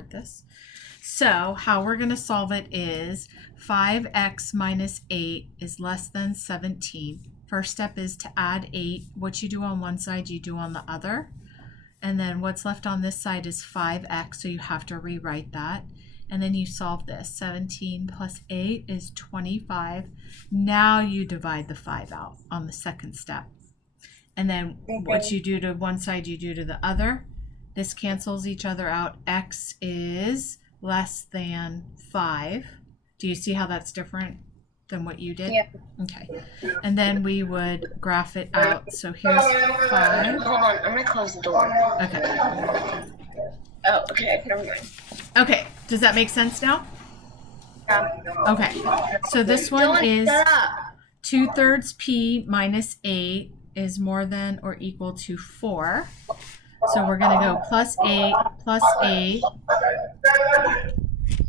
record this. So how we're going to solve it is 5x minus 8 is less than 17. First step is to add 8. What you do on one side, you do on the other. And then what's left on this side is 5x, so you have to rewrite that. And then you solve this. 17 plus 8 is 25. Now you divide the 5 out on the second step. And then what you do to one side, you do to the other. This cancels each other out. X is less than 5. Do you see how that's different than what you did? Yeah. Okay. And then we would graph it out. So here's 5. Hold on, I'm gonna close the door. Okay. Oh, okay, never mind. Okay. Does that make sense now? Yeah. Okay. So this one Dylan, is shut up. 2/3 p minus 8 is more than or equal to 4. So we're going to go plus 8 plus 8,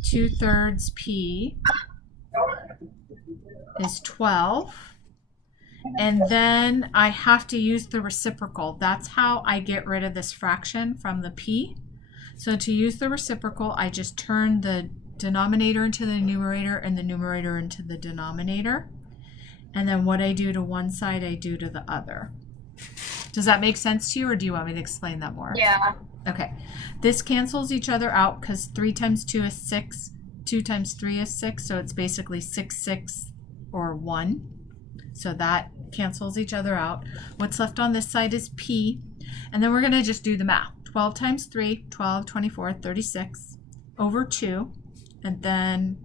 2/3 p is 12. And then I have to use the reciprocal. That's how I get rid of this fraction from the p. So to use the reciprocal, I just turn the denominator into the numerator and the numerator into the denominator. And then what I do to one side, I do to the other. Does that make sense to you, or do you want me to explain that more? Yeah. Okay. This cancels each other out because 3 times 2 is 6. 2 times 3 is 6. So it's basically 6, 6, or 1. So that cancels each other out. What's left on this side is p. And then we're going to just do the math. 12 times 3, 12, 24, 36 over 2. And then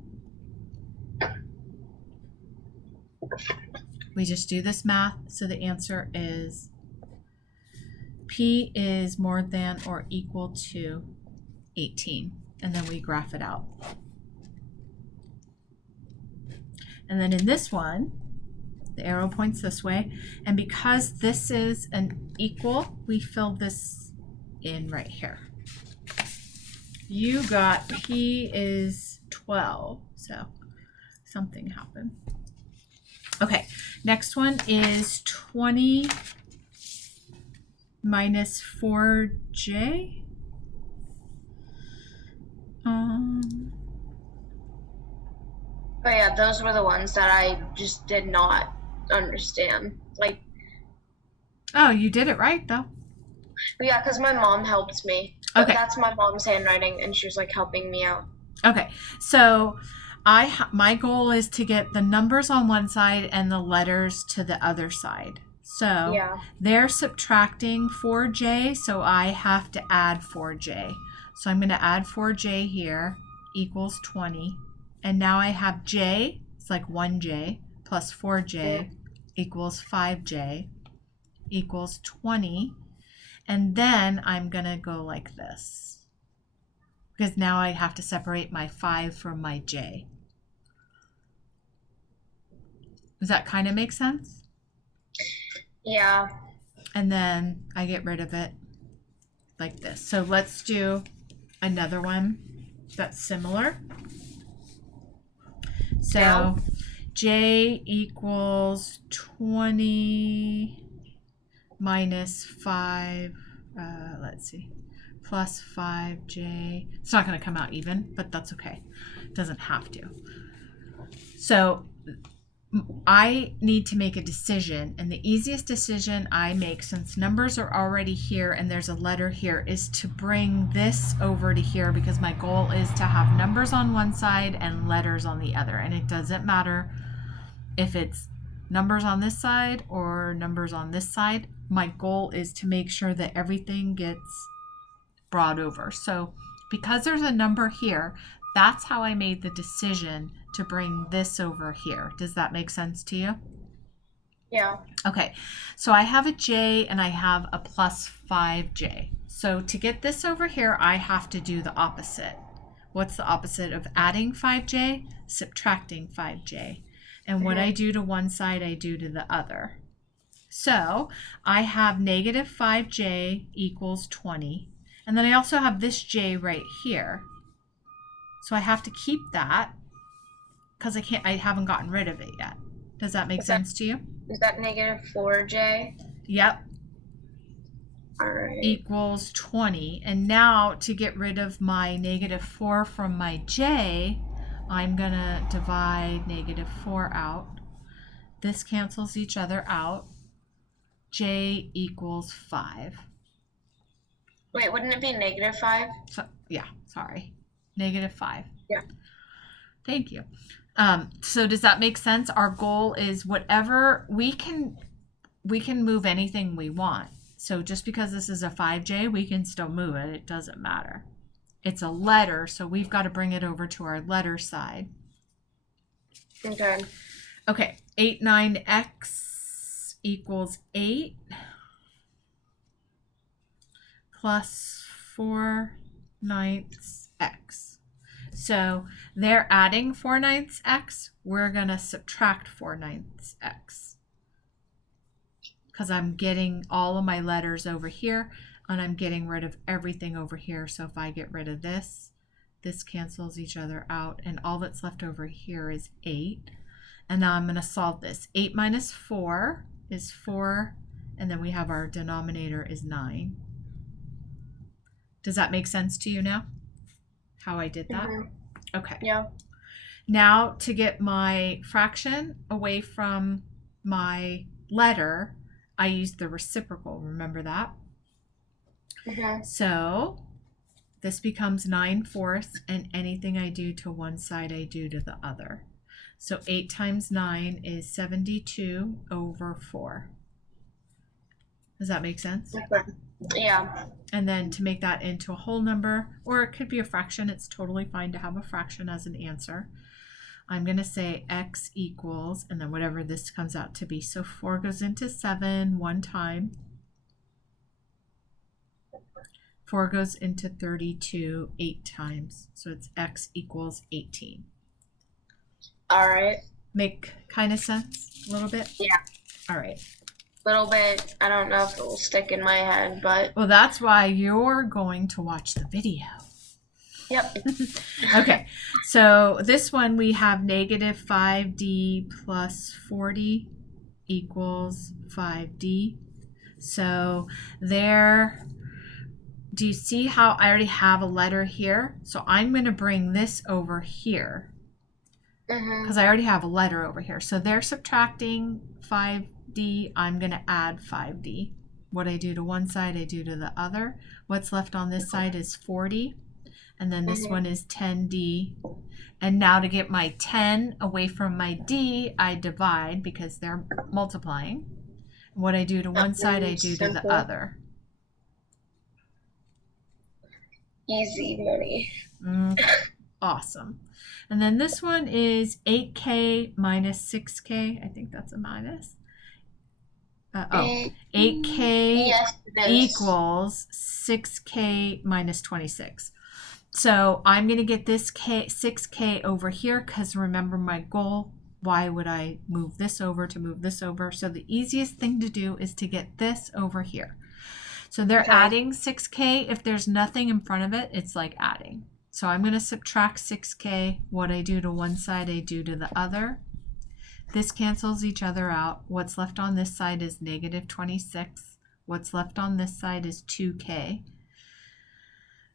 we just do this math. So the answer is p is more than or equal to 18. And then we graph it out. And then in this one, the arrow points this way. And because this is an equal, we fill this in right here. You got p is 12. So something happened. Okay, next one is 20 minus 4j. Oh yeah, those were the ones that I just did not understand. Like, Oh, you did it right though. yeah, because my mom helped me. Okay. That's my mom's handwriting, and she was like helping me out. Okay, so my goal is to get the numbers on one side and the letters to the other side. So Yeah. they're subtracting 4j, so I have to add 4j. So I'm going to add 4j here equals 20. And now I have j, it's like 1j, plus 4j equals 5j equals 20. And then I'm going to go like this, because now I have to separate my 5 from my j. Does that kind of make sense? Yeah. And then I get rid of it like this. So let's do another one that's similar. So Yeah. j equals 20 minus 5, let's see, plus 5j. It's not going to come out even, but that's okay. It doesn't have to. So I need to make a decision, and the easiest decision I make, since numbers are already here and there's a letter here, is to bring this over to here, because my goal is to have numbers on one side and letters on the other. And it doesn't matter if it's numbers on this side or numbers on this side. My goal is to make sure that everything gets brought over. So because there's a number here, that's how I made the decision to bring this over here. Does that make sense to you? Yeah. Okay, so I have a j and I have a plus 5j. So to get this over here, I have to do the opposite. What's the opposite of adding 5j? Subtracting 5j. And what I do to one side, I do to the other. So I have negative 5j equals 20. And then I also have this j right here. So I have to keep that because I haven't gotten rid of it yet. Does that make sense to you? Is that negative 4j? Yep. All right. equals 20. And now to get rid of my -4 from my j, I'm going to divide -4 out. This cancels each other out. J equals 5. Wait, wouldn't it be -5? So, yeah, sorry. -5. Yeah. Thank you. So does that make sense? Our goal is whatever we can move anything we want. So just because this is a 5J, we can still move it. It doesn't matter. It's a letter, so we've got to bring it over to our letter side. Okay. Okay, 8, 9x equals 8 plus 4/9 x. So they're adding 4/9 x. We're going to subtract 4/9 x. Because I'm getting all of my letters over here, and I'm getting rid of everything over here. So if I get rid of this, this cancels each other out, and all that's left over here is 8. And now I'm going to solve this. 8 minus 4 is 4, and then we have our denominator is 9. Does that make sense to you now? How I did that? Mhm. Okay. Yeah. Now to get my fraction away from my letter, I use the reciprocal. Remember that? Mhm. So this becomes 9/4, and anything I do to one side, I do to the other. So 8 times 9 is 72 over 4. Does that make sense? Okay. Yeah. And then to make that into a whole number, or it could be a fraction, it's totally fine to have a fraction as an answer. I'm going to say x equals, and then whatever this comes out to be. So 4 goes into 7 one time. 4 goes into 32 8 times. So it's x equals 18. All right. Make kind of sense a little bit? Yeah. All right. Little bit. I don't know if it will stick in my head, but Well, that's why you're going to watch the video. yep. Okay, so this one we have -5d plus 40 equals 5d. So there, do you see how I already have a letter here? So I'm going to bring this over here because I already have a letter over here. So they're subtracting 5d. I'm going to add 5d. What I do to one side, I do to the other. What's left on this side is 40. And then this one is 10d. And now to get my 10 away from my d, I divide because they're multiplying. What I do to one side, I do to the other. Easy money. Awesome. And then this one is 8k minus 6k. I think that's a minus. 8k Yes, it is. equals 6k minus 26. So I'm going to get this 6k over here because remember my goal. Why would I move this over to move this over? So the easiest thing to do is to get this over here. So they're adding 6k. If there's nothing in front of it, it's like adding. So I'm going to subtract 6k. What I do to one side, I do to the other. This cancels each other out. What's left on this side is -26. What's left on this side is 2k.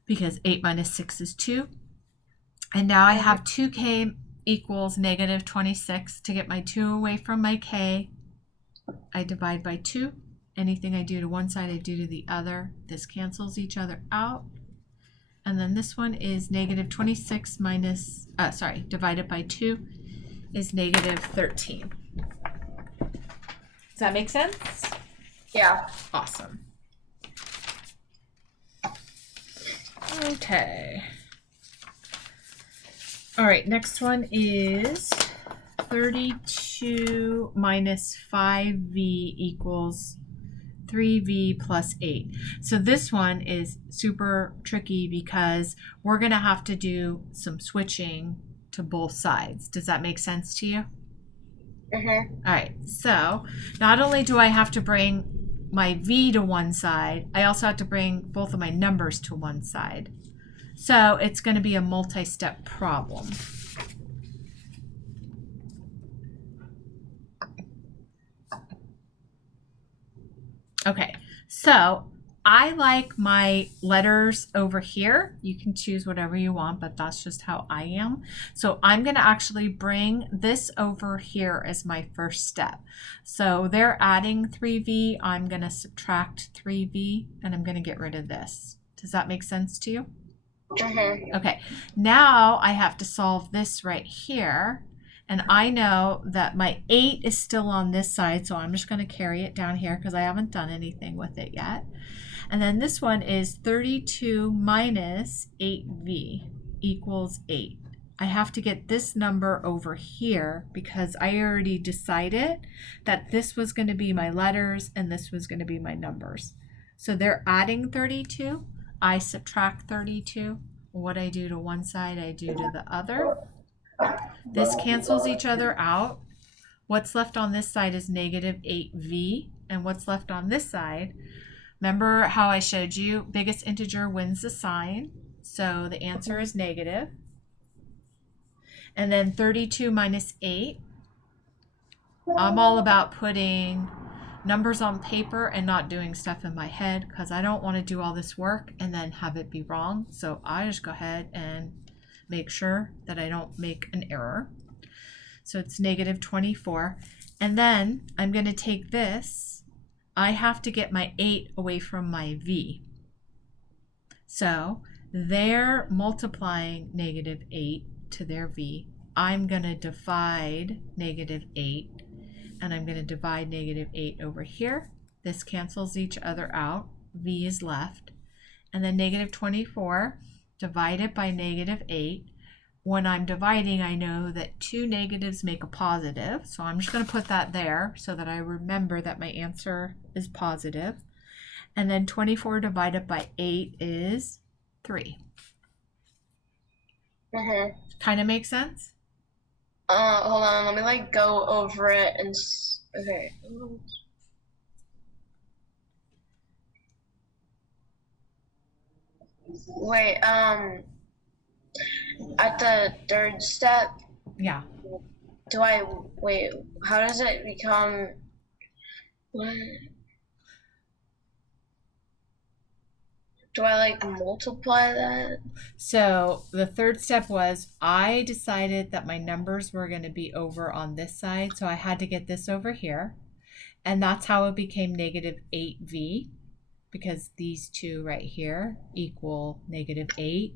Because 8 minus 6 is 2. And now I have 2k equals -26. To get my 2 away from my k, I divide by 2. Anything I do to one side, I do to the other. This cancels each other out. And then this one is -26 minus, divided by 2 is -13. Does that make sense? Yeah. Awesome. Okay. All right, next one is 32 minus 5v equals 3v plus 8. So this one is super tricky because we're going to have to do some switching to both sides. Does that make sense to you? Mm-hmm. All right, so not only do I have to bring my v to one side, I also have to bring both of my numbers to one side. So it's going to be a multi-step problem. Okay, so I like my letters over here. You can choose whatever you want, but that's just how I am. So I'm going to actually bring this over here as my first step. So they're adding 3v. I'm going to subtract 3v, and I'm going to get rid of this. Does that make sense to you? Mm-hmm. Okay, now I have to solve this right here. And I know that my 8 is still on this side, so I'm just going to carry it down here because I haven't done anything with it yet. And then this one is 32 minus 8v equals 8. I have to get this number over here because I already decided that this was going to be my letters and this was going to be my numbers. So they're adding 32. I subtract 32. What I do to one side, I do to the other. This cancels each other out. What's left on this side is negative 8v, and what's left on this side, remember how I showed you biggest integer wins the sign, so the answer is negative. And then 32 minus 8, I'm all about putting numbers on paper and not doing stuff in my head because I don't want to do all this work and then have it be wrong. So I just go ahead and make sure that I don't make an error. So it's negative 24. And then I'm going to take this. I have to get my 8 away from my v. So they're multiplying negative 8 to their v. I'm going to divide negative 8, and I'm going to divide negative 8 over here. This cancels each other out. V is left. And then negative 24 divided by negative 8. When I'm dividing, I know that two negatives make a positive. So I'm just going to put that there so that I remember that my answer is positive. And then 24 divided by 8 is 3. Mm-hmm. Kind of makes sense? Hold on. Let me like go over it and okay. Wait. At the third step, Yeah. wait? How does it become? What? Do I like multiply that? So the third step was I decided that my numbers were going to be over on this side. So I had to get this over here. And that's how it became negative 8v, because these two right here equal negative 8.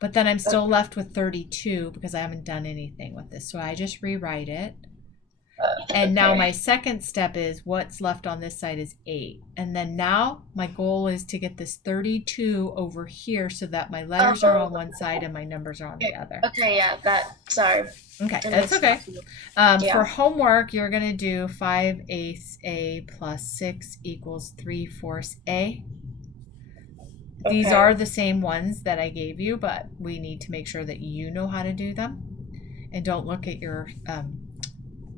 But then I'm still left with 32 because I haven't done anything with this. So I just rewrite it. And now my second step is what's left on this side is 8. And then now my goal is to get this 32 over here so that my letters are on one side and my numbers are on the other. Okay, yeah, sorry. Okay, that's okay. For homework, you're going to do 5/8 a plus 6 equals 3/4 a. These are the same ones that I gave you, but we need to make sure that you know how to do them. And don't look at your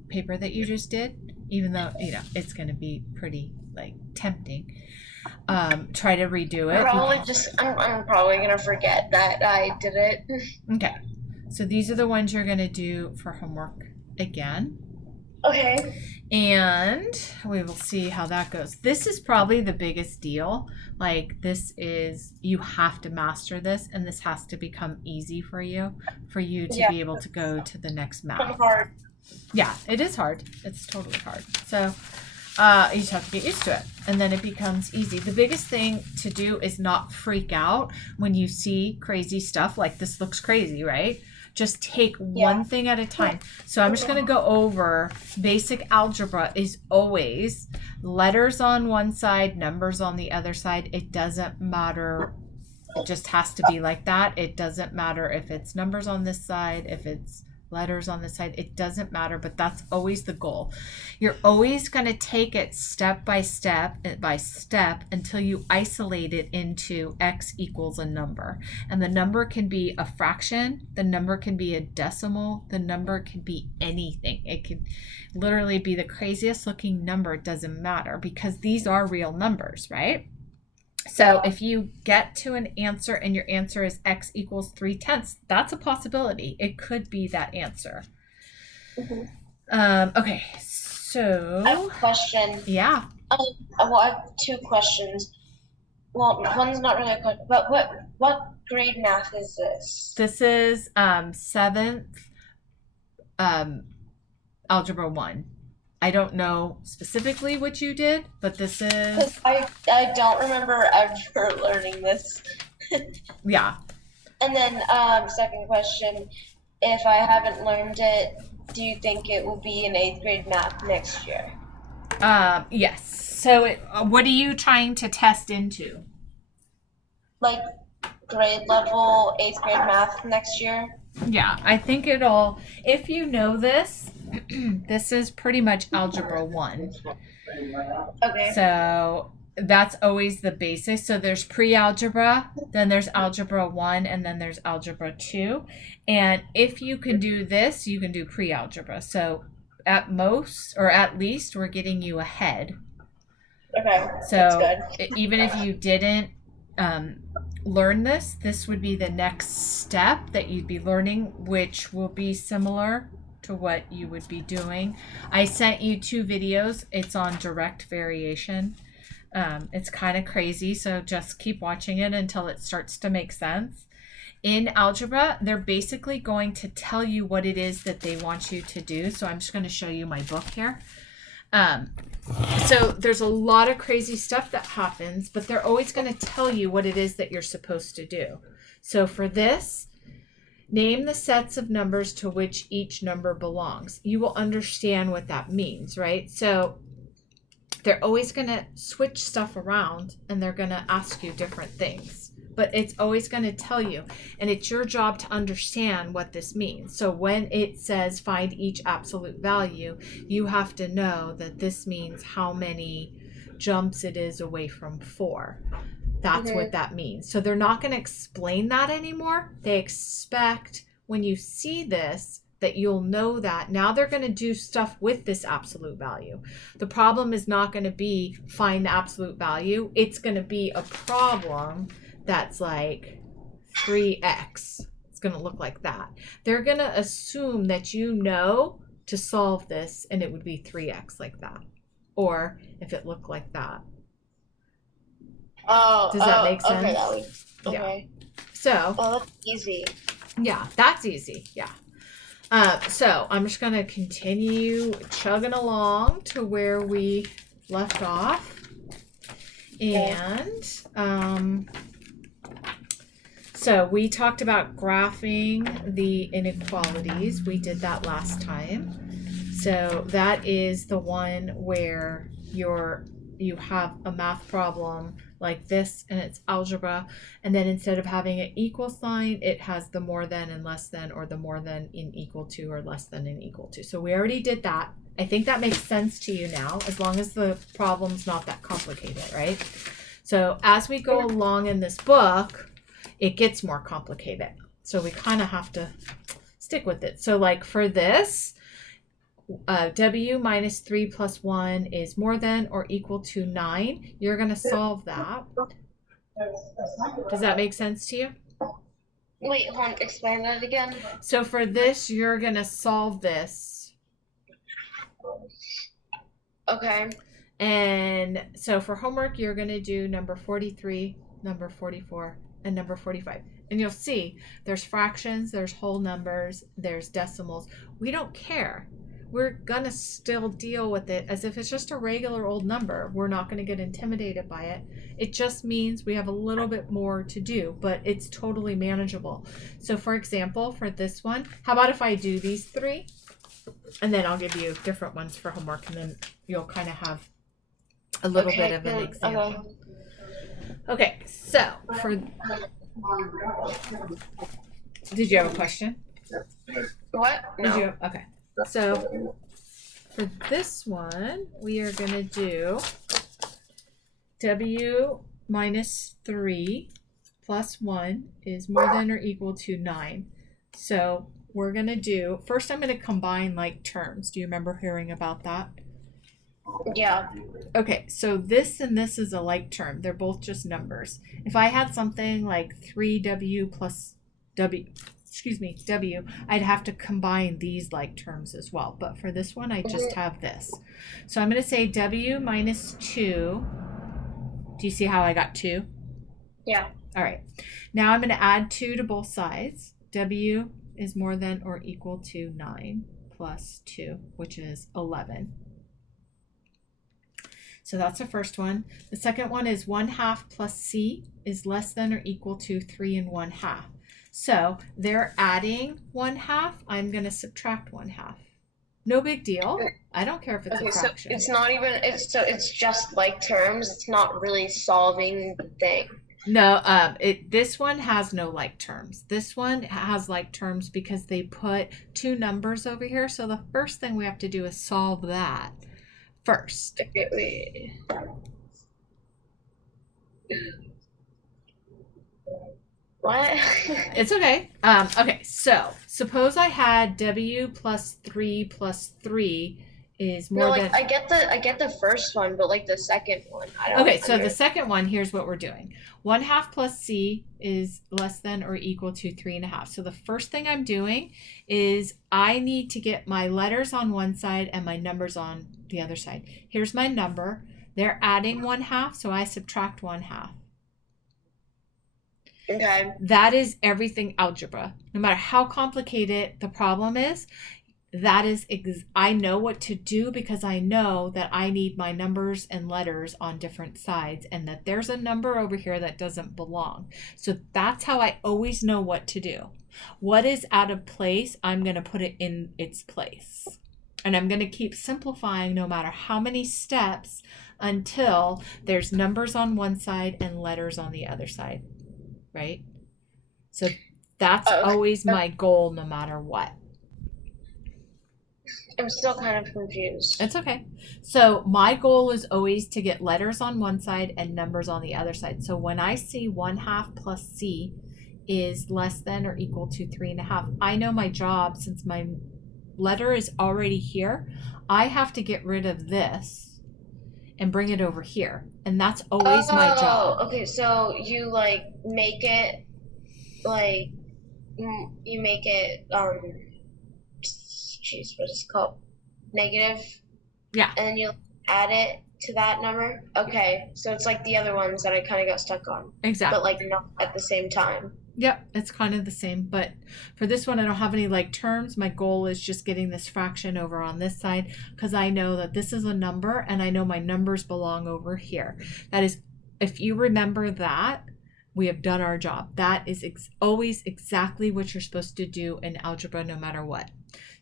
paper that you just did, even though, you know, it's going to be pretty, like, tempting. Try to redo it. I'm probably going to forget that I did it. Okay. So these are the ones you're going to do for homework again. Okay. And we will see how that goes. This is probably the biggest deal. Like, this is, you have to master this, and this has to become easy for you to be able to go to the next math. It's hard. Yeah, it is hard. It's totally hard. So you just have to get used to it, and then it becomes easy. The biggest thing to do is not freak out when you see crazy stuff like this looks crazy, right? Just take one thing at a time. So I'm just going to go over basic algebra is always letters on one side, numbers on the other side. It doesn't matter. It just has to be like that. It doesn't matter if it's numbers on this side, if it's letters on this side. It doesn't matter, but that's always the goal. You're always going to take it step by step until you isolate it into x equals a number. And the number can be a fraction, the number can be a decimal, the number can be anything. It can literally be the craziest looking number. It doesn't matter because these are real numbers, right? So if you get to an answer and your answer is x equals 3/10, that's a possibility. It could be that answer. Mm-hmm. Okay, so I have a question. Yeah. I have 2 questions. Well, one's not really a question, but what grade math is this? This is 7th um, Algebra 1. I don't know specifically what you did, but this Because is, I don't remember ever learning this. yeah. And then second question, if I haven't learned it, do you think it will be in eighth grade math next year? Yes. So, what are you trying to test into? Like grade level eighth grade math next year? Yeah, I think it'll, if you know this, this is pretty much Algebra 1. Okay. So that's always the basics. So there's pre-algebra, then there's algebra 1, and then there's algebra 2. And if you can do this, you can do pre-algebra. So at most, or at least, we're getting you ahead. Okay. That's So good. even if you didn't learn this, this would be the next step that you'd be learning, which will be similar to what you would be doing. I sent you 2 videos. It's on direct variation. It's kind of crazy, so just keep watching it until it starts to make sense. In algebra, they're basically going to tell you what it is that they want you to do. So I'm just going to show you my book here. So there's a lot of crazy stuff that happens, but they're always going to tell you what it is that you're supposed to do. So for this, name the sets of numbers to which each number belongs. You will understand what that means, right? So they're always going to switch stuff around and they're going to ask you different things. But it's always going to tell you, and it's your job to understand what this means. So when it says find each absolute value, you have to know that this means how many jumps it is away from 4. That's what that means. So they're not going to explain that anymore. They expect when you see this that you'll know that. Now they're going to do stuff with this absolute value. The problem is not going to be find the absolute value. It's going to be a problem that's like 3x. It's going to look like that. They're going to assume that you know to solve this and it would be 3x like that. Or if it looked like that. Oh, Does that make sense? Okay, that was okay. Yeah. So, oh, that's easy. Yeah, that's easy. Yeah. So I'm just going to continue chugging along to where we left off. And so we talked about graphing the inequalities. We did that last time. So that is the one where you have a math problem like this and it's algebra, and then instead of having an equal sign, it has the more than and less than, or the more than in equal to or less than in equal to. So we already did that. I think that makes sense to you now, as long as the problem's not that complicated, right? So as we go along in this book, it gets more complicated. So we kind of have to stick with it. So like for this, w minus 3 plus 1 is more than or equal to 9. You're going to solve that. Does that make sense to you? Wait, hold on, explain that again. So for this, you're going to solve this. Okay. And so for homework, you're going to do number 43, number 44, and number 45. And you'll see there's fractions, there's whole numbers, there's decimals. We don't care. We're going to still deal with it as if it's just a regular old number. We're not going to get intimidated by it. It just means we have a little bit more to do, but it's totally manageable. So for example, for this one, how about if I do these 3? And then I'll give you different ones for homework, and then you'll kind of have a little bit of an example. Okay, so for... Did you have a question? What? No. Okay. So for this one, we are going to do w minus 3 plus 1 is more than or equal to 9. So we're going to do, first I'm going to combine like terms. Do you remember hearing about that? Yeah. Okay, so this and this is a like term. They're both just numbers. If I had something like 3w plus w, I'd have to combine these like terms as well. But for this one, I just have this. So I'm going to say w minus 2. Do you see how I got 2? Yeah. All right. Now I'm going to add 2 to both sides. W is more than or equal to 9 plus 2, which is 11. So that's the first one. The second one is 1/2 plus C is less than or equal to 3 1/2. So they're adding 1/2. I'm going to subtract 1/2. No big deal. I don't care if it's Okay, a so fraction. it's not even it's just like terms. It's not really solving the thing. No, this one has no like terms. This one has like terms because they put 2 numbers over here. So the first thing we have to do is solve that first. Okay, wait. What? It's okay. Okay, so suppose I had W plus 3 plus 3 is more No, like than. I get the first one, but like the second one, I don't. Okay, so the second one, here's what we're doing. 1/2 plus C is less than or equal to 3 1/2. So the first thing I'm doing is I need to get my letters on one side and my numbers on the other side. Here's my number. They're adding 1/2, so I subtract 1/2. Okay. That is everything algebra. No matter how complicated the problem is, that is I know what to do because I know that I need my numbers and letters on different sides and that there's a number over here that doesn't belong. So that's how I always know what to do. What is out of place, I'm going to put it in its place. And I'm going to keep simplifying no matter how many steps until there's numbers on one side and letters on the other side. Right? So that's always my goal no matter what. I'm still kind of confused. It's okay. So my goal is always to get letters on one side and numbers on the other side. So when I see 1/2 plus C is less than or equal to 3 1/2, I know my job, since my letter is already here, I have to get rid of this and bring it over here. And that's always my job. Okay, so you like make it like you make it jeez, what is it called? Negative. Yeah. And then you add it to that number. Okay, so it's like the other ones that I kind of got stuck on. Exactly. But like not at the same time. Yep, it's kind of the same, but for this one I don't have any like terms. My goal is just getting this fraction over on this side because I know that this is a number and I know my numbers belong over here. That is, if you remember that, we have done our job. That is always exactly what you're supposed to do in algebra no matter what.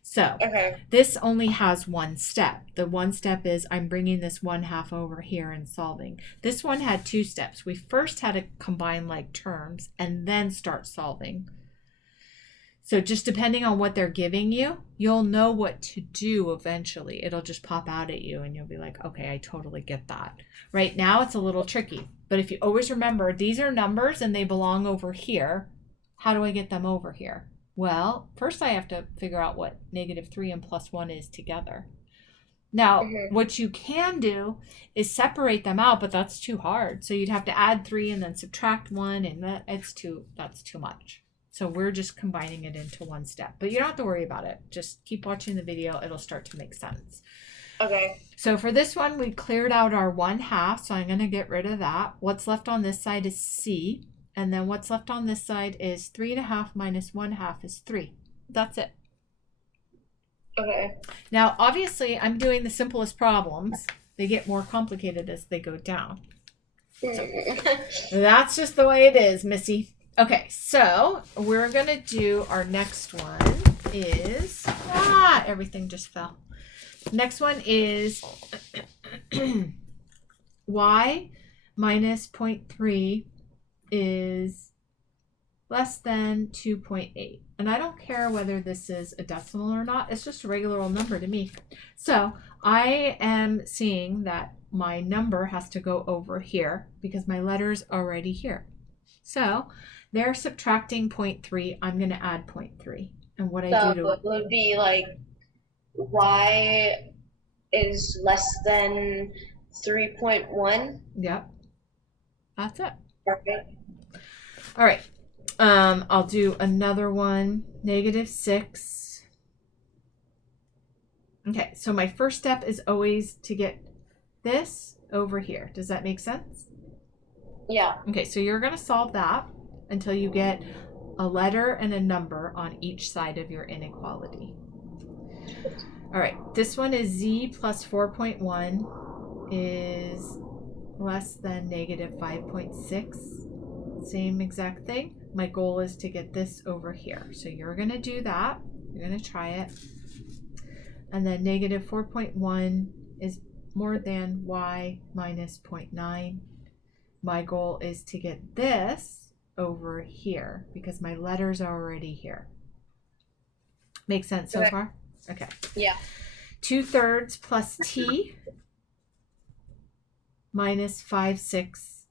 So this only has one step. The one step is I'm bringing this 1/2 over here and solving. This one had 2 steps. We first had to combine like terms and then start solving. So just depending on what they're giving you, you'll know what to do eventually. It'll just pop out at you and you'll be like, okay, I totally get that. Right now it's a little tricky. But if you always remember, these are numbers and they belong over here. How do I get them over here? Well, first I have to figure out what -3 and +1 is together. Now, what you can do is separate them out, but that's too hard. So you'd have to add 3 and then subtract 1, and that's too much. So we're just combining it into one step. But you don't have to worry about it. Just keep watching the video. It'll start to make sense. Okay. So for this one, we cleared out our 1/2, so I'm going to get rid of that. What's left on this side is C. And then what's left on this side is 3 1/2 minus 1/2 is 3. That's it. Okay. Now, obviously, I'm doing the simplest problems. They get more complicated as they go down. So, that's just the way it is, Missy. Okay, so we're going to do our next one is... everything just fell. Next one is y minus 0.3 is less than 2.8. And I don't care whether this is a decimal or not. It's just a regular old number to me. So I am seeing that my number has to go over here because my letter's already here. So they're subtracting 0.3. I'm going to add 0.3. And what I do to it would be like y is less than 3.1. Yep. That's it. Okay. All right. I'll do another one, -6. Okay, so my first step is always to get this over here. Does that make sense? Yeah. Okay, so you're going to solve that until you get a letter and a number on each side of your inequality. All right, this one is z plus 4.1 is less than negative 5.6. Same exact thing. My goal is to get this over here. So you're going to do that. You're going to try it. And then negative 4.1 is more than y minus 0.9. My goal is to get this over here because my letters are already here. Make sense so far? Okay. Yeah. 2/3 plus t minus 5/6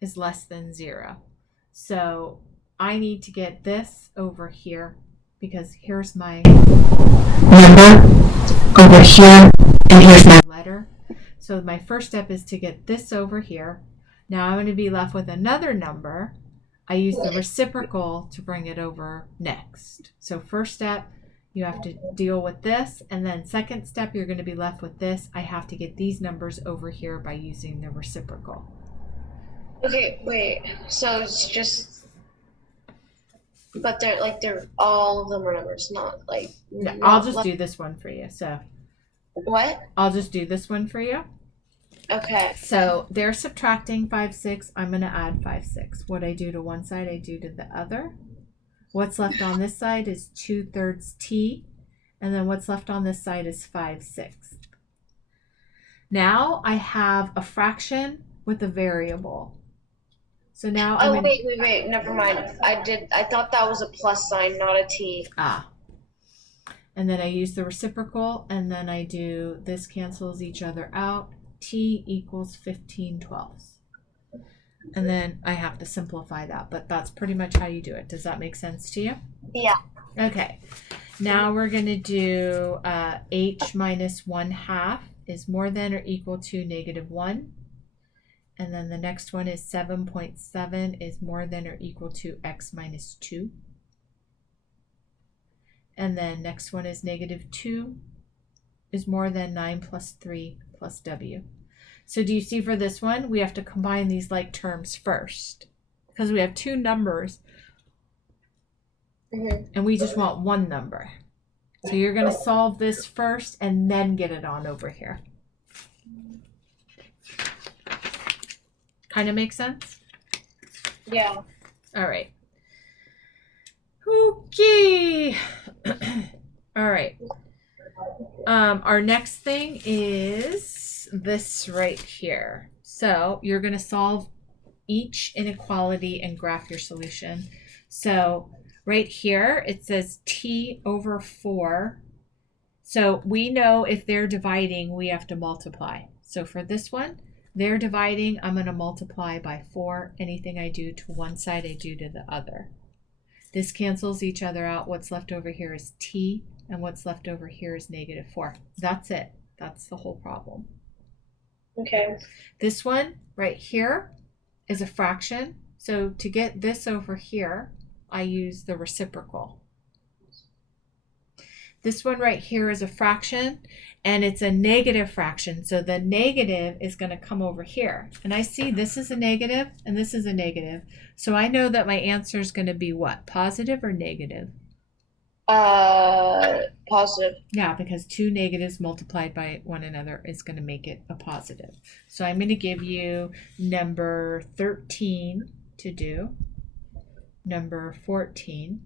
is less than 0. So I need to get this over here because here's my number over here and here's my letter. So my first step is to get this over here. Now I'm going to be left with another number. I use the reciprocal to bring it over next. So first step, you have to deal with this, and then second step, you're going to be left with this. I have to get these numbers over here by using the reciprocal. Okay, wait. So it's just, but they're all of them are numbers, not like. Yeah, I'll just do this one for you. So. What? I'll just do this one for you. Okay. So they're subtracting 5/6. I'm going to add 5/6. What I do to one side, I do to the other. What's left on this side is 2/3 t. And then what's left on this side is 5/6. Now I have a fraction with a variable. So now wait. Never mind. I thought that was a plus sign, not a t. And then I use the reciprocal, and then I do this cancels each other out. T equals 15/12. And then I have to simplify that, but that's pretty much how you do it. Does that make sense to you? Yeah. Okay. Now we're going to do h minus 1/2 is more than or equal to -1. And then the next one is 7.7 is more than or equal to x minus 2. And then next one is -2 is more than 9 plus 3 plus w. So do you see for this one, we have to combine these like terms first because we have two numbers and we just want one number. So you're going to solve this first and then get it on over here. Kind of makes sense? Yeah. All right. Okay. All right. Our next thing is this right here. So you're going to solve each inequality and graph your solution. So right here, it says t over 4. So we know if they're dividing, we have to multiply. So for this one, they're dividing, I'm going to multiply by 4. Anything I do to one side, I do to the other. This cancels each other out. What's left over here is t, and what's left over here is -4. That's it. That's the whole problem. Okay. This one right here is a fraction. So to get this over here, I use the reciprocal. This one right here is a fraction, and it's a negative fraction. So the negative is going to come over here. And I see this is a negative, and this is a negative. So I know that my answer is going to be what? Positive or negative? Positive. Yeah, because two negatives multiplied by one another is going to make it a positive. So I'm going to give you number 13 to do, number 14,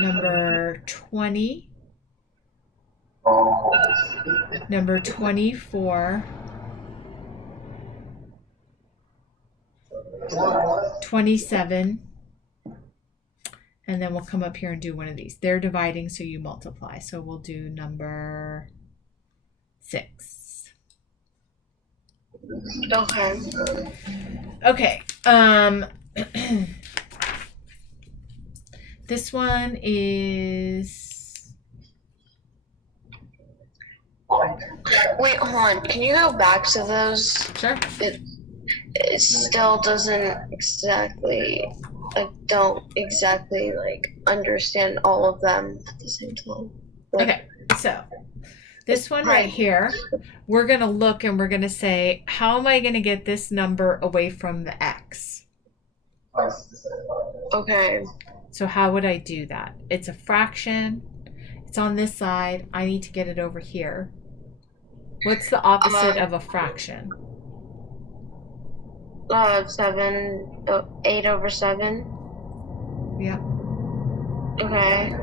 number 20, number 24, 27, and then we'll come up here and do one of these. They're dividing, so you multiply. So we'll do number 6. Okay. Okay. This one is... Wait, hold on. Can you go back to those? Sure. It still doesn't exactly... I don't exactly, like, understand all of them at the same time. Okay, so This one right here, we're going to look and we're going to say, how am I going to get this number away from the x? Okay. So how would I do that? It's a fraction. It's on this side. I need to get it over here. What's the opposite of a fraction? 8 over 7. Yeah. Okay.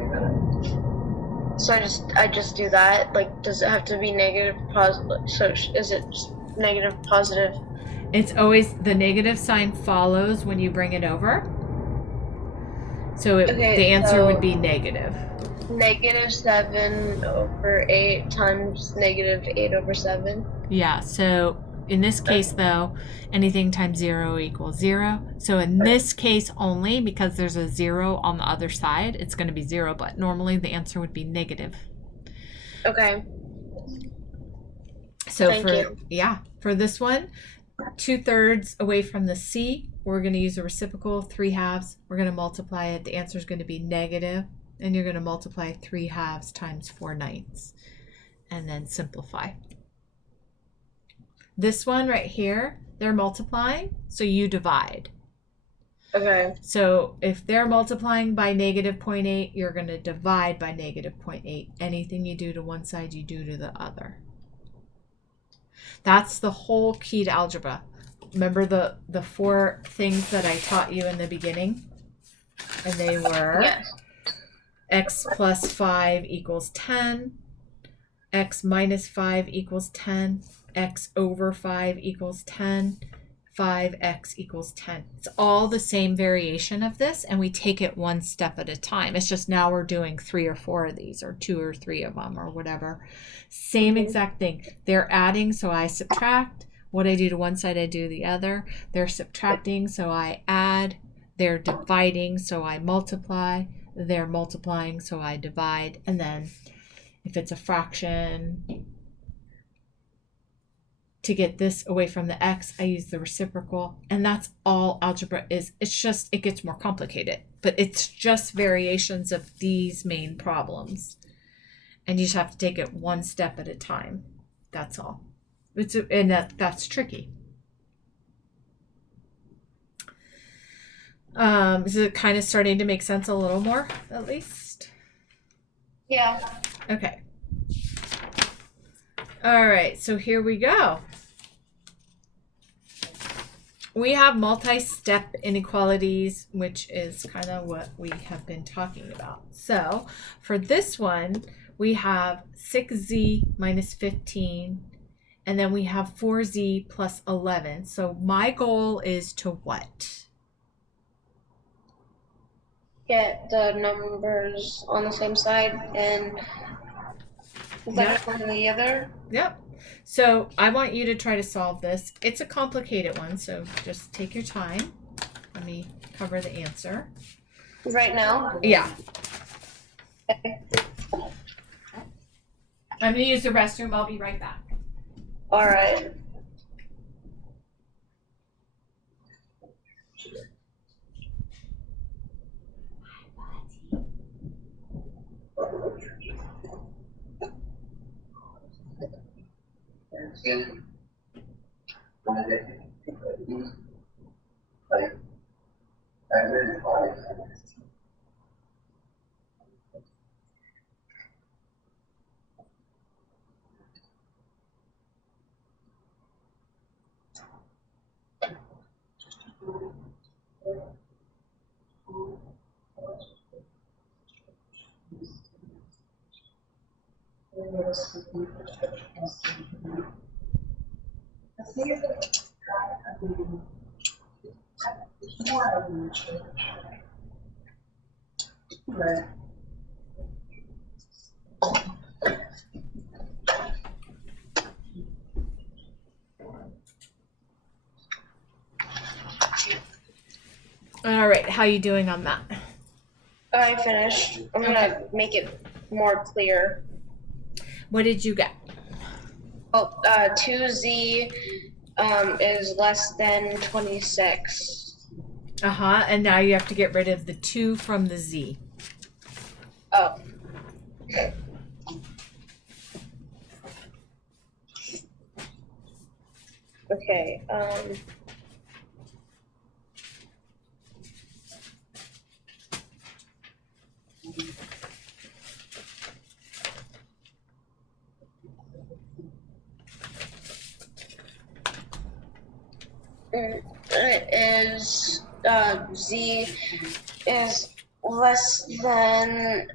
So I just do that. Like, does it have to be negative, positive? So is it just negative, positive? It's always the negative sign follows when you bring it over. So the answer would be negative. Negative 7 over 8 times negative 8 over 7. Yeah, so in this case, though, anything times 0 equals 0. So in this case only, because there's a 0 on the other side, it's going to be 0, but normally the answer would be negative. Okay. So for this one, 2/3 away from the c, we're going to use a reciprocal, 3/2. We're going to multiply it. The answer is going to be negative, and you're going to multiply 3/2 times 4/9, and then simplify. This one right here, they're multiplying, so you divide. Okay. So if they're multiplying by negative 0.8, you're going to divide by negative 0.8. Anything you do to one side, you do to the other. That's the whole key to algebra. Remember the 4 things that I taught you in the beginning? And they were x plus 5 equals 10, x minus 5 equals 10, x over 5 equals 10, 5x equals 10. It's all the same variation of this, and we take it one step at a time. It's just now we're doing 3 or 4 of these, or 2 or 3 of them, or whatever. Same exact thing. They're adding, so I subtract. What I do to one side, I do the other. They're subtracting, so I add. They're dividing, so I multiply. They're multiplying, so I divide. And then if it's a fraction, to get this away from the x, I use the reciprocal, and that's all algebra is. It's just, it gets more complicated, but it's just variations of these main problems. And you just have to take it one step at a time. That's all. That's tricky. Is it kind of starting to make sense a little more, at least? Yeah. Okay. All right, so here we go. We have multi-step inequalities, which is kind of what we have been talking about. So for this one, we have 6z minus 15, and then we have 4z plus 11. So my goal is to what? Get the numbers on the same side and better on the other. Yep. So I want you to try to solve this. It's a complicated one, so just take your time. Let me cover the answer. Right now? Yeah. Okay. I'm going to use the restroom. I'll be right back. All right. All right, how are you doing on that? I finished. I'm gonna make it more clear. What did you get? Oh, 2z is less than 26. And now you have to get rid of the 2 from the z. Oh. Okay. It is z is less than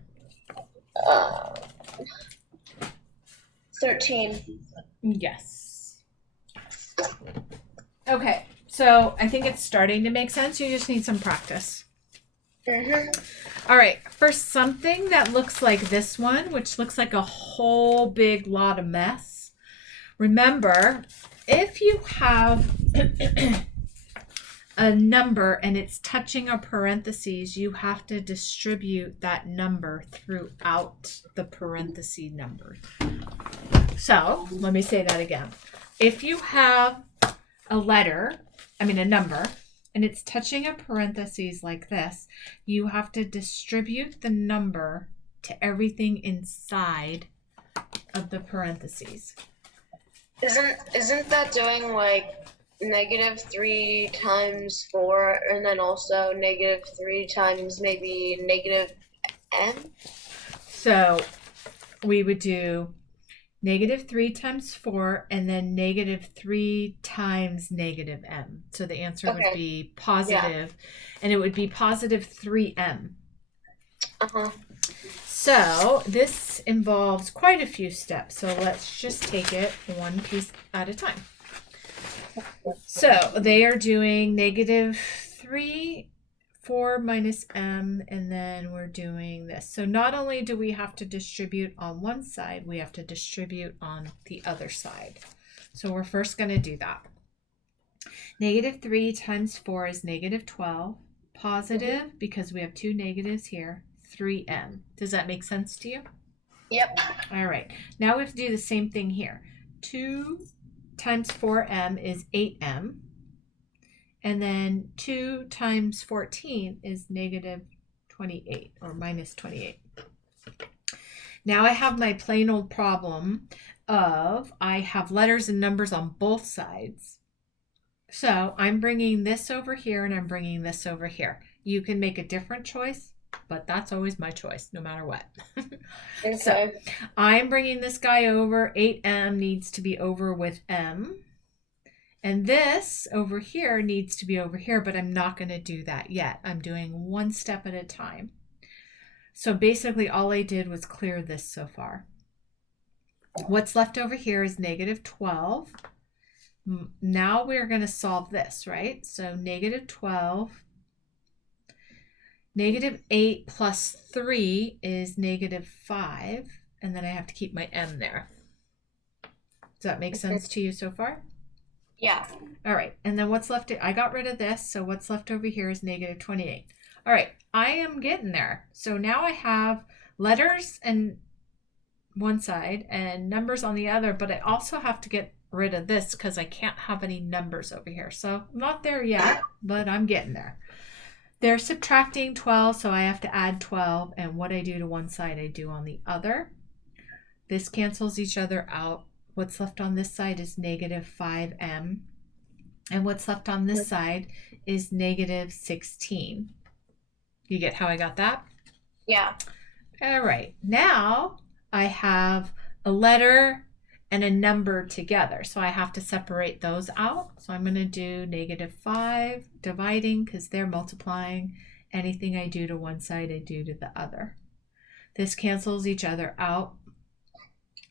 13. Yes. Okay, so I think it's starting to make sense. You just need some practice. All right, for something that looks like this one, which looks like a whole big lot of mess, remember, if you have a number and it's touching a parentheses, you have to distribute that number throughout the parenthesis number. So let me say that again. If you have a number, and it's touching a parentheses like this, you have to distribute the number to everything inside of the parentheses. Isn't that doing like -3 times 4 and then also -3 times maybe -n? So we would do -3 times 4 and then -3 times -m. So the answer would be positive, and it would be positive 3m. So this involves quite a few steps. So let's just take it one piece at a time. So they are doing -3, 4 minus m, and then we're doing this. So not only do we have to distribute on one side, we have to distribute on the other side. So we're first going to do that. -3 times 4 is -12. Positive, because we have two negatives here, 3m. Does that make sense to you? Yep. All right. Now we have to do the same thing here. 2 times 4m is 8m. And then 2 times 14 is -28 or -28. Now I have my plain old problem of I have letters and numbers on both sides. So I'm bringing this over here and I'm bringing this over here. You can make a different choice, but that's always my choice, no matter what. Okay. So I'm bringing this guy over. 8m needs to be over with m. And this over here needs to be over here, but I'm not going to do that yet. I'm doing one step at a time. So basically all I did was clear this so far. What's left over here is -12. Now we're going to solve this, right? So -12. -8 plus 3 is -5. And then I have to keep my m there. Does that make sense to you so far? Yeah. All right, and then what's left? I got rid of this, so what's left over here is -28. All right, I am getting there. So now I have letters on one side and numbers on the other, but I also have to get rid of this because I can't have any numbers over here. So I'm not there yet, but I'm getting there. They're subtracting 12, so I have to add 12, and what I do to one side, I do on the other. This cancels each other out. What's left on this side is -5m. And what's left on this side is -16. You get how I got that? Yeah. All right. Now I have a letter and a number together. So I have to separate those out. So I'm going to do -5 dividing because they're multiplying. Anything I do to one side, I do to the other. This cancels each other out.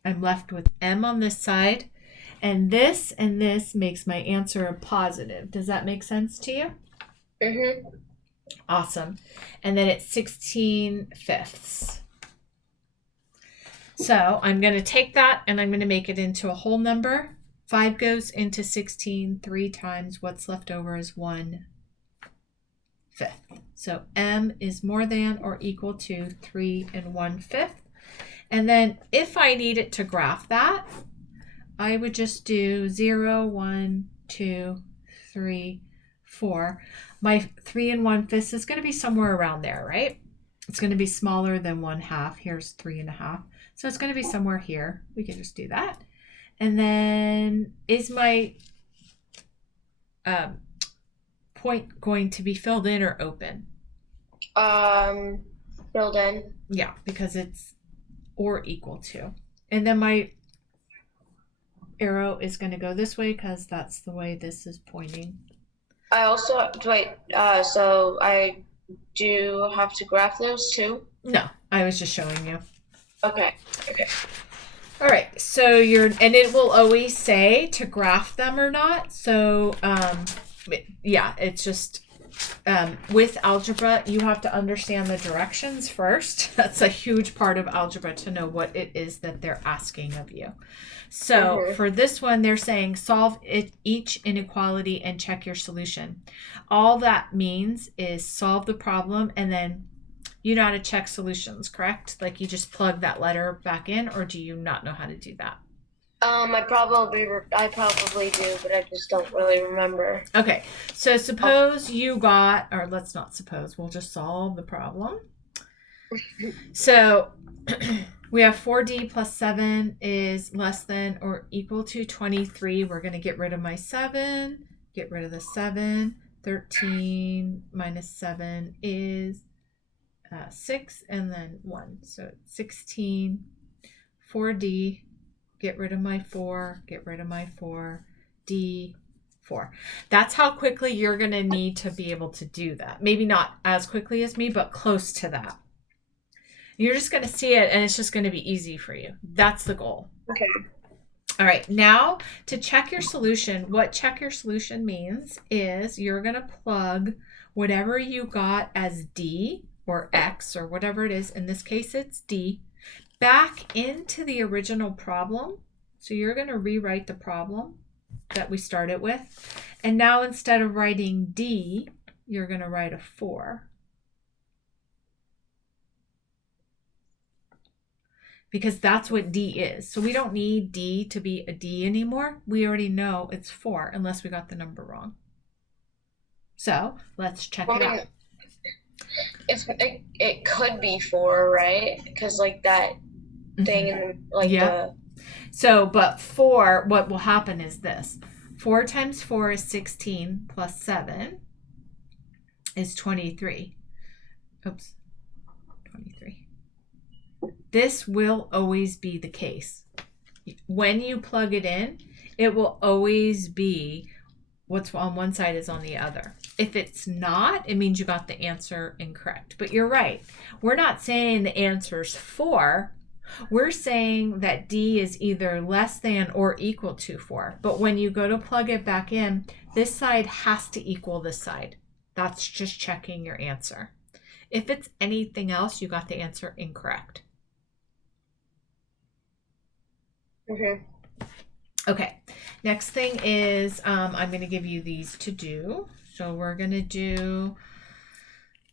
I'm left with m on this side, and this makes my answer a positive. Does that make sense to you? Awesome. And then it's 16/5. So I'm going to take that and I'm going to make it into a whole number. 5 goes into 16 3 times. What's left over is 1/5. So m is more than or equal to 3 1/5. And then if I needed to graph that, I would just do 0, 1, 2, 3, 4. My 3 1/5 is going to be somewhere around there, right? It's going to be smaller than 1/2. Here's 3 1/2. So it's going to be somewhere here. We can just do that. And then is my point going to be filled in or open? Filled in. Yeah, because it's or equal to. And then my arrow is going to go this way because that's the way this is pointing. I also wait. So I do have to graph those too. No, I was just showing you. Okay. Okay. All right, so and it will always say to graph them or not. So, yeah, it's just with algebra, you have to understand the directions first. That's a huge part of algebra to know what it is that they're asking of you. So for this one, they're saying solve each inequality and check your solution. All that means is solve the problem and then you know how to check solutions, correct? Like you just plug that letter back in, or do you not know how to do that? I probably do, but I just don't really remember. Okay, so suppose you got, or let's not suppose, we'll just solve the problem. So we have 4D plus 7 is less than or equal to 23. We're going to get rid of my 7, get rid of the 7. 13 minus 7 is 6, and then 1. So it's 16. 4D, get rid of my 4, get rid of my 4, D, 4. That's how quickly you're going to need to be able to do that. Maybe not as quickly as me, but close to that. You're just going to see it, and it's just going to be easy for you. That's the goal. Okay. All right, now to check your solution, what check your solution means is you're going to plug whatever you got as D or X or whatever it is, in this case it's D, back into the original problem. So you're going to rewrite the problem that we started with. And now instead of writing D, you're going to write a 4. Because that's what D is. So we don't need D to be a D anymore. We already know it's 4 unless we got the number wrong. So let's check it out. It could be 4, right? Because like that thing in the So, but 4, what will happen is this. 4 times 4 is 16 plus 7 is 23. Oops, 23. This will always be the case. When you plug it in, it will always be what's on one side is on the other. If it's not, it means you got the answer incorrect. But you're right. We're not saying the answer's 4. We're saying that D is either less than or equal to 4. But when you go to plug it back in, this side has to equal this side. That's just checking your answer. If it's anything else, you got the answer incorrect. Okay, next thing is I'm going to give you these to do. So we're going to do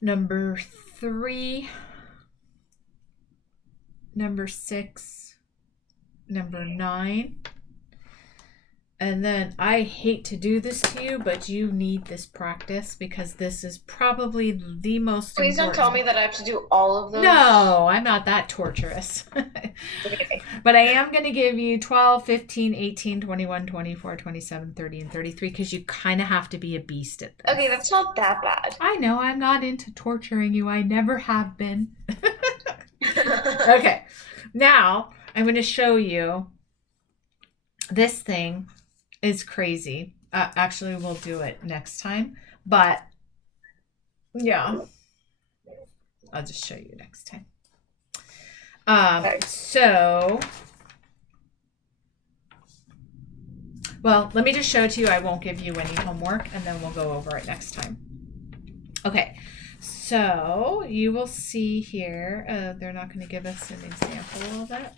number 3, number 6, number 9. And then I hate to do this to you, but you need this practice because this is probably the most Please important. don't tell me that I have to do all of those. No, I'm not that torturous. Okay. But I am going to give you 12, 15, 18, 21, 24, 27, 30, and 33 because you kind of have to be a beast at this. Okay, that's not that bad. I know, I'm not into torturing you. I never have been. Okay, now I'm going to show you this thing is crazy. Actually, we'll do it next time. But, yeah. I'll just show you next time. So, well, let me just show it to you. I won't give you any homework, and then we'll go over it next time. Okay, so you will see here, they're not going to give us an example of it.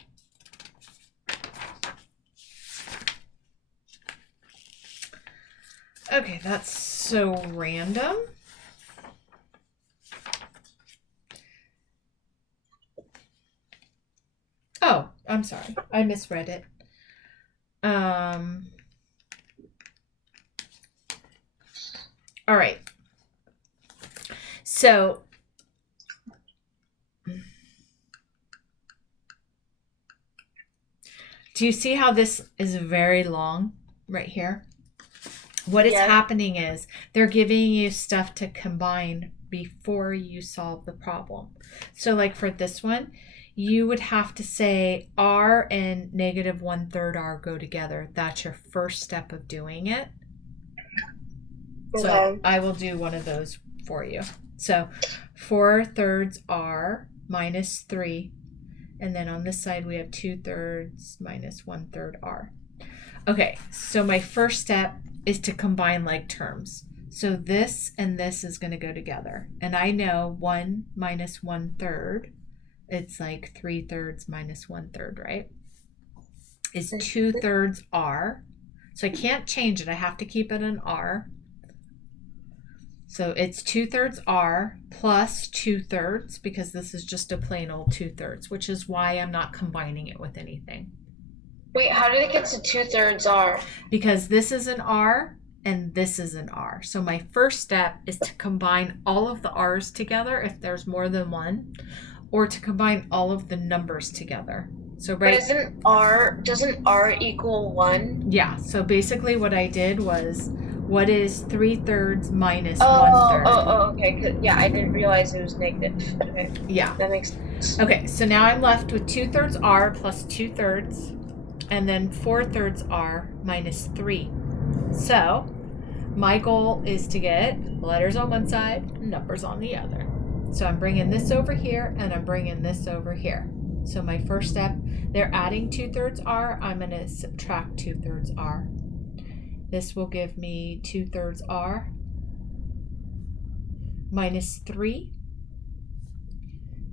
Okay, that's so random. Oh, I'm sorry. I misread it. All right. So do you see how this is very long right here? What is Yeah. happening is they're giving you stuff to combine before you solve the problem. So like for this one, you would have to say R and negative 1/3 R go together. That's your first step of doing it. So Okay. I will do one of those for you. So 4/3 R minus 3. And then on this side, we have 2/3 minus 1/3 R. Okay, so my first step is to combine like terms. So this and this is going to go together. And I know 1 minus 1/3, it's like 3/3 minus 1/3, right? Is 2/3 R. So I can't change it. I have to keep it an R. So it's 2/3 R plus 2/3 because this is just a plain old 2/3, which is why I'm not combining it with anything. Wait, how did it get to 2/3 R? Because this is an R and this is an R. So my first step is to combine all of the R's together if there's more than one, or to combine all of the numbers together. So But doesn't R equal 1? Yeah, so basically what I did was, what is 3/3 minus Oh, 1/3? Okay. Yeah, I didn't realize it was negative. Okay. Yeah. That makes sense. Okay, so now I'm left with 2/3 R plus 2/3, and then 4/3 R minus 3. So my goal is to get letters on one side, numbers on the other. So I'm bringing this over here, and I'm bringing this over here. So my first step, they're adding 2/3 R. I'm going to subtract 2/3 R. This will give me 2/3 R minus 3.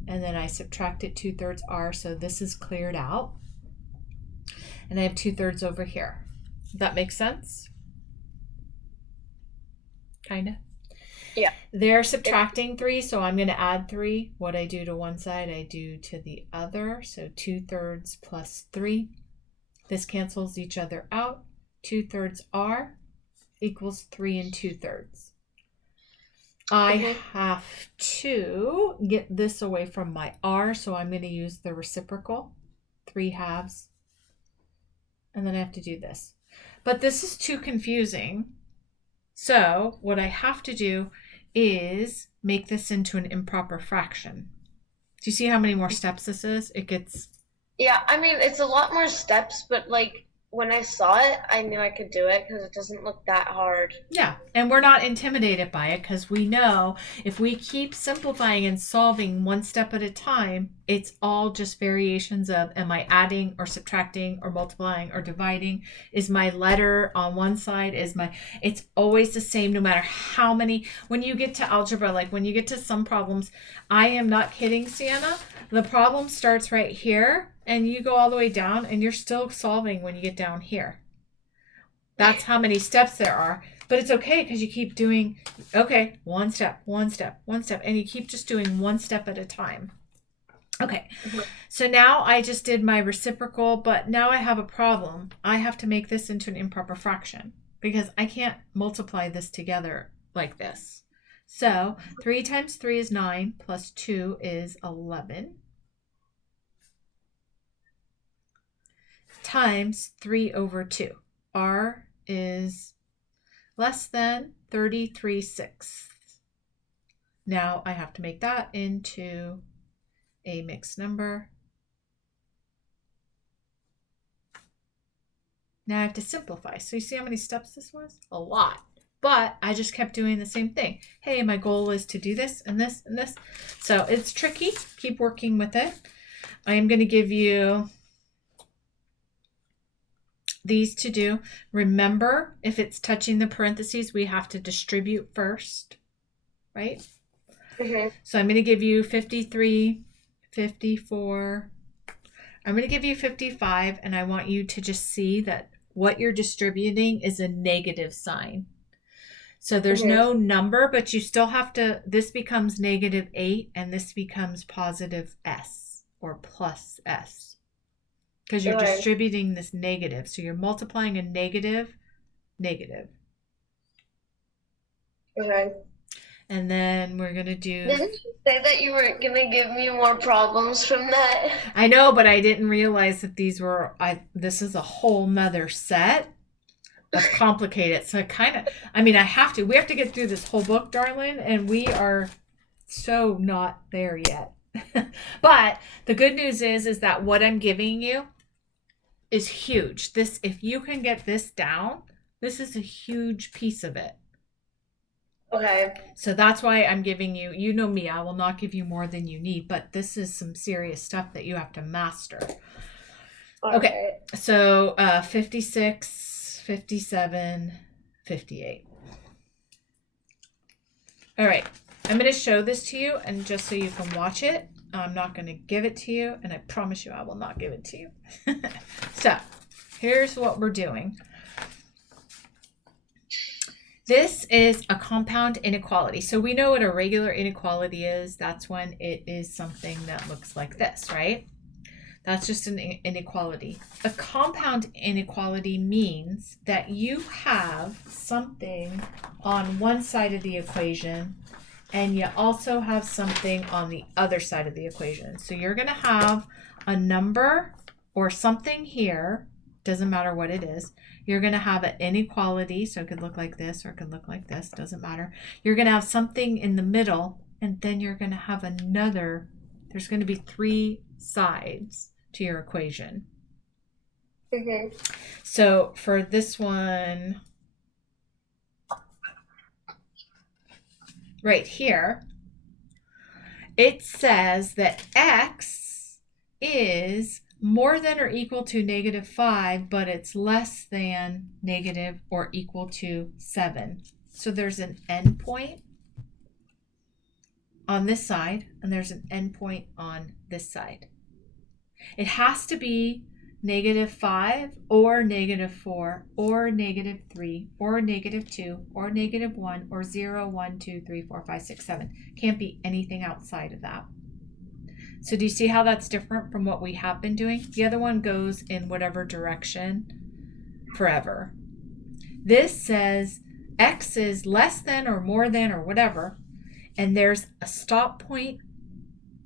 And then I subtracted 2/3 R, so this is cleared out. And I have 2/3 over here. That makes sense? Kind of? Yeah. They're subtracting 3, so I'm going to add 3. What I do to one side, I do to the other. So 2/3 plus 3. This cancels each other out. 2/3 R equals 3 and 2/3. I have to get this away from my R, so I'm going to use the reciprocal, 3/2. And then I have to do this. But this is too confusing. So what I have to do is make this into an improper fraction. Do you see how many more steps this is? It gets... Yeah, I mean, it's a lot more steps, but like when I saw it, I knew I could do it because it doesn't look that hard. Yeah, and we're not intimidated by it because we know if we keep simplifying and solving one step at a time, it's all just variations of, am I adding or subtracting or multiplying or dividing? Is my letter on one side? It's always the same no matter how many. When you get to algebra, like when you get to some problems, I am not kidding, Sienna. The problem starts right here and you go all the way down and you're still solving when you get down here. That's how many steps there are. But it's okay because you keep doing, okay, one step, and you keep just doing one step at a time. Okay, so now I just did my reciprocal, but now I have a problem. I have to make this into an improper fraction because I can't multiply this together like this. So 3 times 3 is 9, plus 2 is 11. Times 3/2. R is less than 33/6. Now I have to make that into a mixed number. Now I have to simplify. So you see how many steps this was? A lot. But I just kept doing the same thing. Hey, my goal is to do this and this and this. So it's tricky. Keep working with it. I am going to give you these to do. Remember, if it's touching the parentheses, we have to distribute first, right? So I'm going to give you 53, 54. I'm going to give you 55, and I want you to just see that what you're distributing is a negative sign. So there's no number, but you still have to, this becomes -8, and this becomes positive S or plus S. Because you're distributing this negative. So you're multiplying a negative. Okay. And then we're going to do... Didn't you say that you were going to give me more problems from that? I know, but I didn't realize that these were... This is a whole nother set of complicated. So I have to. We have to get through this whole book, darling, and we are so not there yet. But the good news is that what I'm giving you is huge. If you can get this down, this is a huge piece of it. Okay. So that's why I'm giving you, you know me, I will not give you more than you need, but this is some serious stuff that you have to master. Okay, so 56, 57, 58. All right, I'm going to show this to you, and just so you can watch it, I'm not going to give it to you, and I promise you I will not give it to you. So here's what we're doing. This is a compound inequality. So we know what a regular inequality is. That's when it is something that looks like this, right? That's just an inequality. A compound inequality means that you have something on one side of the equation and you also have something on the other side of the equation. So you're going to have a number or something here, doesn't matter what it is. You're going to have an inequality, so it could look like this or it could look like this, doesn't matter. You're going to have something in the middle, and then you're going to have another, there's going to be three sides to your equation. Mm-hmm. So for this one right here, it says that x is more than or equal to -5, but it's less than negative or equal to 7. So there's an endpoint on this side, and there's an endpoint on this side. It has to be -5 or -4 or -3 or -2 or -1 or 0, 1, 2, 3, 4, 5, 6, 7. Can't be anything outside of that. So do you see how that's different from what we have been doing? The other one goes in whatever direction forever. This says x is less than or more than or whatever, and there's a stop point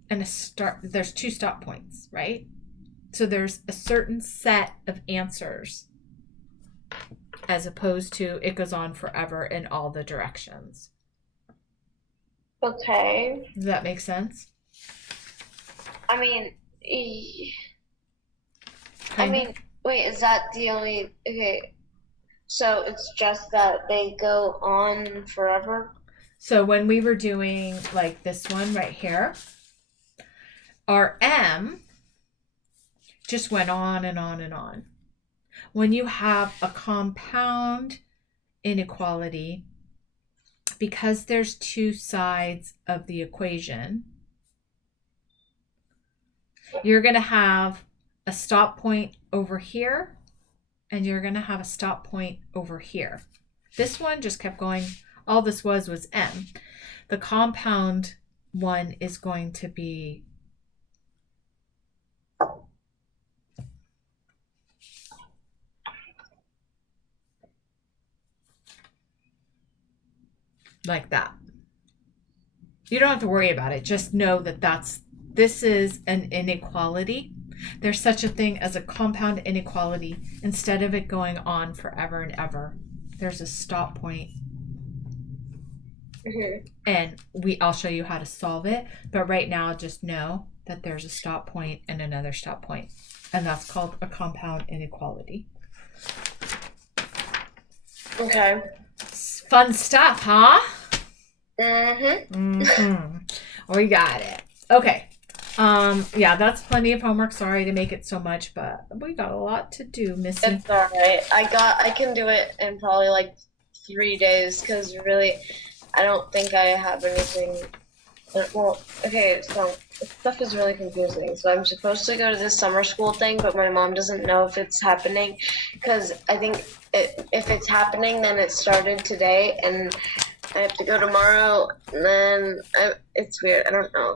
and a start. There's two stop points, right? So there's a certain set of answers as opposed to it goes on forever in all the directions. Okay. Does that make sense? I mean, wait, is that the only, okay, so it's just that they go on forever? So when we were doing like this one right here, our M just went on and on and on. When you have a compound inequality, because there's two sides of the equation, you're going to have a stop point over here, and you're going to have a stop point over here. This one just kept going. All this was M. The compound one is going to be like that. You don't have to worry about it. Just know that this is an inequality. There's such a thing as a compound inequality. Instead of it going on forever and ever, there's a stop point. Mm-hmm. And I'll show you how to solve it. But right now, just know that there's a stop point and another stop point. And that's called a compound inequality. Okay. Fun stuff, huh? Mm-hmm. Mm-hmm. We got it. Okay. Yeah, that's plenty of homework. Sorry to make it so much, but we got a lot to do, Missy. It's all right. I can do it in probably like 3 days because really, I don't think I have anything. Well, okay, so stuff is really confusing. So I'm supposed to go to this summer school thing, but my mom doesn't know if it's happening because I think if it's happening, then it started today, and I have to go tomorrow. And then it's weird. I don't know.